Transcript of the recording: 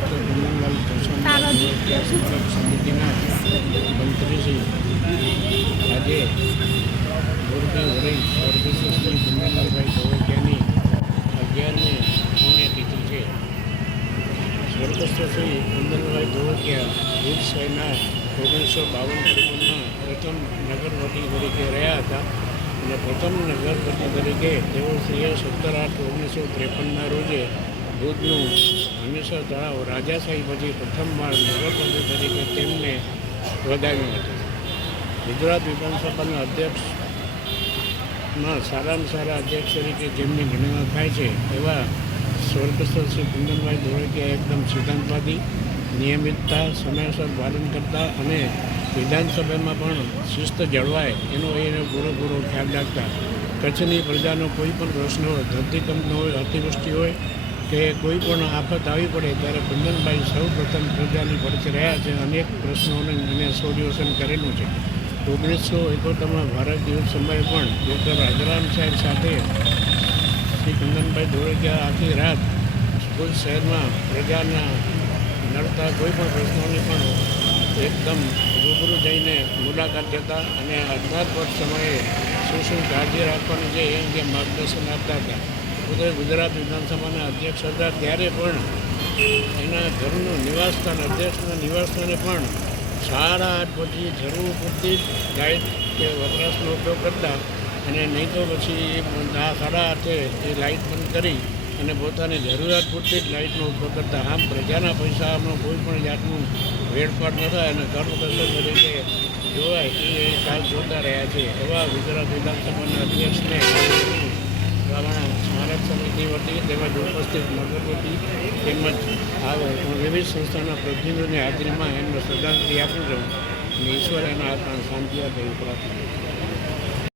સ્વર્ગસ્થ કુંદનલાલ સ્મારક સમિતિના મંત્રી શ્રી આજે મોરબી વરઈ સ્વર્ગસ્થ શ્રી કુંદનલાલભાઈ ધોળકિયાની 11મી પુણ્યતિથિ છે. સ્વર્ગસ્થ શ્રી કુંદનલાલભાઈ ધોળકિયા ભુજ શહેરના 1952-53માં પ્રથમ નગરવટી તરીકે રહ્યા હતા અને પ્રથમ નગરપતિ તરીકે તેઓ શ્રીએ 17/8/1953ના રોજે ભુજનું હમીરસર તળાવ રાજાશાહી પછી પ્રથમવાર નગરપતિ તરીકે તેમને વધાવ્યું હતું. ગુજરાત વિધાનસભાના અધ્યક્ષમાં સારામાં સારા અધ્યક્ષ તરીકે જેમની ગણના થાય છે એવા સ્વર્ગસ્થ શ્રી કુંદનભાઈ ધોળકિયા એકદમ સિદ્ધાંતવાદી, નિયમિતતા, સમયસર પાલન કરતા અને વિધાનસભામાં પણ શિસ્ત જળવાય એનો એને પૂરેપૂરો ખ્યાલ રાખતા. કચ્છની પ્રજાનો કોઈ પણ પ્રશ્ન હોય, ધરતીકંપનો હોય, અતિવૃષ્ટિ હોય કે કોઈ પણ આફત આવી પડે ત્યારે કુંદનભાઈ સૌ પ્રથમ પ્રજાની પડખે રહ્યા છે. અનેક પ્રશ્નોને એને સોલ્યુશન કરેલું છે. 1971માં ભારત યુદ્ધ સમયે પણ ડૉક્ટર રાજારામ સાહેબ સાથે શ્રી કુંદનભાઈ ધોળકિયા આખી રાત ભુજ શહેરમાં પ્રજાના નડતા કોઈ પણ પ્રશ્નોની પણ એકદમ રૂબરૂ જઈને મુલાકાત લેતા અને અંદાજપટ સમયે શું કાળજી રાખવાની છે એ અંગે માર્ગદર્શન આપતા હતા. પોતે ગુજરાત વિધાનસભાના અધ્યક્ષ હતા ત્યારે પણ એના ઘરનું નિવાસસ્થાન, અધ્યક્ષના નિવાસસ્થાને પણ 8:30 પછી જરૂર પૂરતી જ લાઇટ કે વપરાશનો ઉપયોગ કરતા અને નહીં તો પછી 8:30 એ લાઇટ બંધ કરી અને પોતાની જરૂરિયાત પૂરતી જ લાઇટનો ઉપયોગ કરતા. આમ પ્રજાના પૈસામાં કોઈ પણ જાતનું વેડફાટ ન થાય અને કરકસર તરીકે જોવાય એ કાલ જોતા રહ્યા છે. એવા ગુજરાત વિધાનસભાના અધ્યક્ષને સ્મારક સમિતિ વતી તેમજ ઉપસ્થિત નગરપતિ તેમજ વિવિધ સંસ્થાના પ્રતિનિધિઓની હાજરીમાં એમને શ્રદ્ધાંજલિ આપું છું અને ઈશ્વર એના આત્માને શાંતિ આપે એવું પ્રાર્થના.